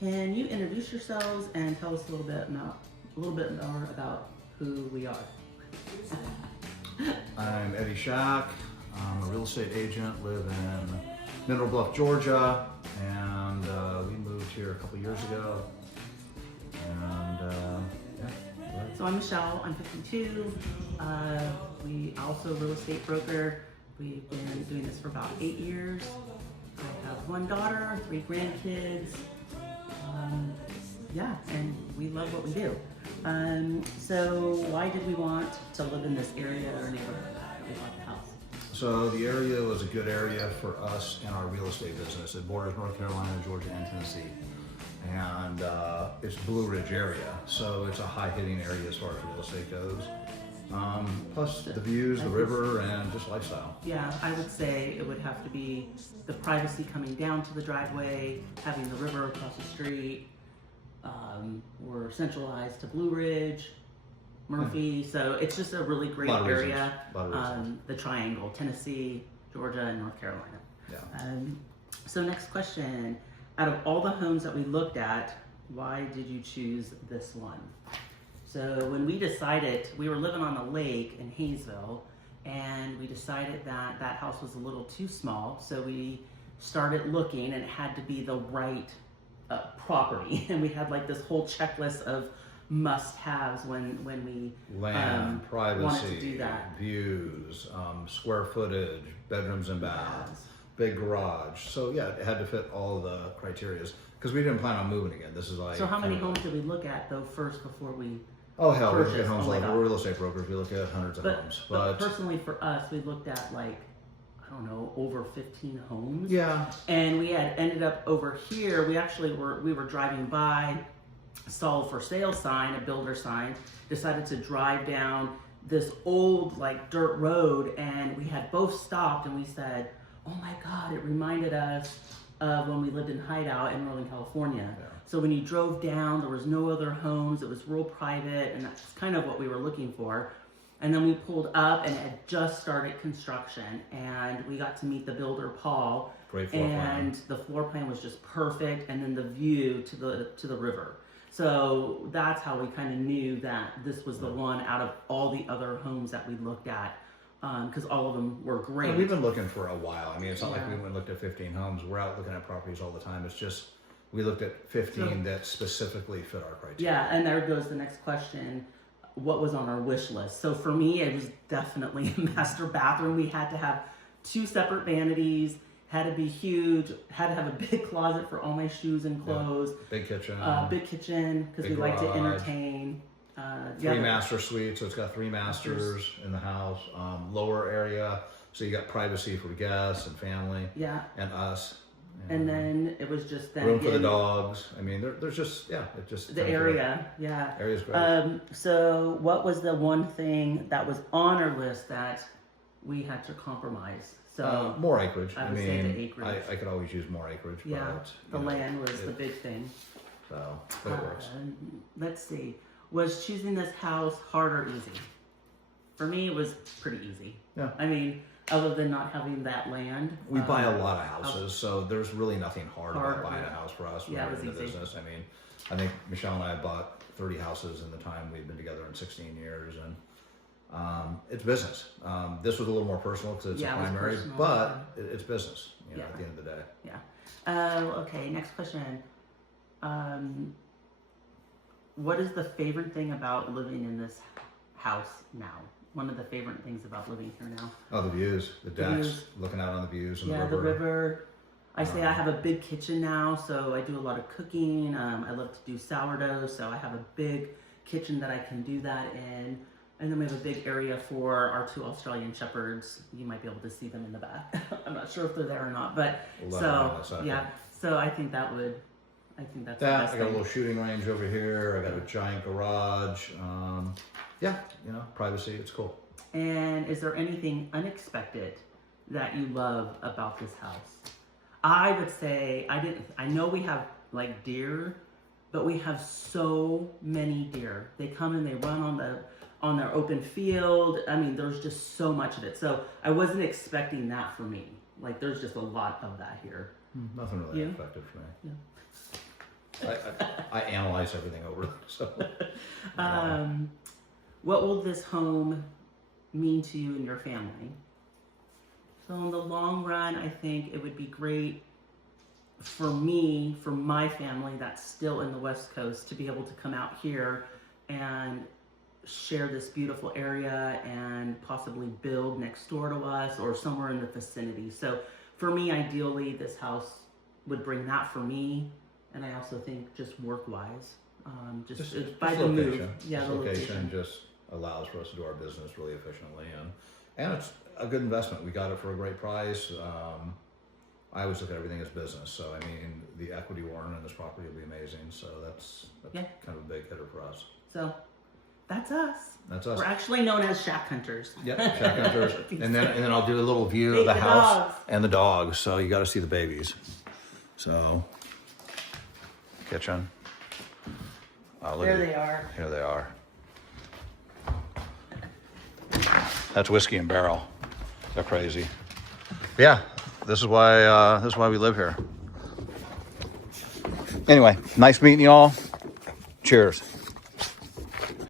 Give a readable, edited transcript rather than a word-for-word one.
Can you introduce yourselves and tell us a little bit more about who we are? I'm Eddie Shack. I'm a real estate agent, live in Mineral Bluff, Georgia, and we moved here a couple years ago. And So I'm Michelle, I'm 52. We also real estate broker. We've been doing this for about 8 years. I have 1 daughter, 3 grandkids. And we love what we do. So why did we want to live in this area or neighborhood that we bought the house? so the area was a good area for us in our real estate business. It borders North Carolina, Georgia, and Tennessee. And it's Blue Ridge area, so it's a high-hitting area as far as real estate goes. Plus the views, the river, and just lifestyle. Yeah, I would say it would have to be the privacy coming down to the driveway, having the river across the street. We're centralized to Blue Ridge, Murphy, so it's just a really great Lot of reasons. area. Lot of reasons. The triangle, Tennessee, Georgia, and North Carolina. Yeah. So next question, out of all the homes that we looked at, why did you choose this one? So when we decided, we were living on a lake in Hayesville, and we decided that that house was a little too small, so we started looking, and it had to be the right property. And we had like this whole checklist of must-haves when we Land, privacy, wanted to do that. views, square footage, bedrooms and baths, Yes. big garage. So yeah, it had to fit all the criterias because we didn't plan on moving again. This is like. So how many homes did we look at though first before we? Oh hell, we look at purchase? homes Oh my like God. we're real estate brokers. We look at hundreds of homes, But personally for us, we looked at like, I don't know, over 15 homes. yeah, And we had ended up over here. We were driving by, saw a for sale sign, a builder sign, decided to drive down this old like dirt road, and we had both stopped and we said, oh my God, it reminded us of when we lived in Hideout in Northern California. Yeah. So when you drove down, there was no other homes, it was real private, and that's kind of what we were looking for. And then we pulled up and it had just started construction, and we got to meet the builder, Paul. great floor plan. And the floor plan was just perfect, and then the view to the river. So that's how we kind of knew that this was the one out of all the other homes that we looked at, because all of them were great. And we've been looking for a while. I mean, it's not like Yeah. we went and looked at 15 homes. We're out looking at properties all the time. It's just we looked at 15 that specifically fit our criteria. Yeah, and there goes the next question. What was on our wish list? So for me, it was definitely a master bathroom. We had to have 2 separate vanities, had to be huge, had to have a big closet for all my shoes and clothes, Big kitchen. big kitchen, because we Big like to garage. entertain. 3 master suites, so it's got 3 masters in the house. Lower area, so you got privacy for guests and family Yeah, and us. and then it was just then room for the again, dogs. I mean, there's just it just the area. Yeah. Area's great. So what was the one thing that was on our list that we had to compromise? So More acreage. I I would say mean, the acreage. I could always use more acreage. yeah, but, the you know, land was the big thing. So, but it works. Let's see. Was choosing this house hard or easy? For me, it was pretty easy. Yeah. I mean, other than not having that land. We buy a lot of houses, so there's really nothing hard Hard, about buying yeah. a house for us. Yeah, it We're was in the easy. business. I mean, I think Michelle and I have bought 30 houses in the time we've been together in 16 years, and it's business. This was a little more personal because it's Yeah, a it was primary, personal, but it's business. You know, Yeah. at the end of the day. Yeah. Okay, next question. What is the favorite thing about living in this house now? One of the favorite things about living here now? Oh, the views, the decks, views. looking out on the views and Yeah, the the river. river. I say I have a big kitchen now, so I do a lot of cooking. I love to do sourdough, so I have a big kitchen that I can do that in. And then we have a big area for our 2 Australian Shepherds. You might be able to see them in the back. I'm not sure if they're there or not, but We'll let them know in a so second. yeah. So I think that's the Yeah, best I got a thing. little shooting range over here. I got a giant garage. Yeah, you know, privacy. It's cool. And is there anything unexpected that you love about this house? I would say I know we have like deer, but we have so many deer. They come and they run on their open field. I mean, there's just so much of it. So I wasn't expecting that for me. Like there's just a lot of that here. Nothing really You? effective for me. I analyze everything over. So What will this home mean to you and your family? So in the long run, I think it would be great for me, for my family that's still in the West Coast, to be able to come out here and share this beautiful area and possibly build next door to us or somewhere in the vicinity. So for me, ideally, this house would bring that for me, and I also think just work-wise, just by the move. location. Yeah, Just the location just allows for us to do our business really efficiently, and it's a good investment. We got it for a great price. I always look at everything as business, so I mean the equity warrant in this property will be amazing. So that's Yeah. kind of a big hitter for us. So that's us. That's us. We're actually known as shack hunters. Yeah, shack hunters, and then I'll do a little view of Hey, the the house dogs. and the dogs. So you got to see the babies. So kitchen. Oh, look There at- they are. Here they are. That's whiskey and barrel. They're crazy. Yeah, this is why we live here. Anyway, nice meeting y'all. Cheers.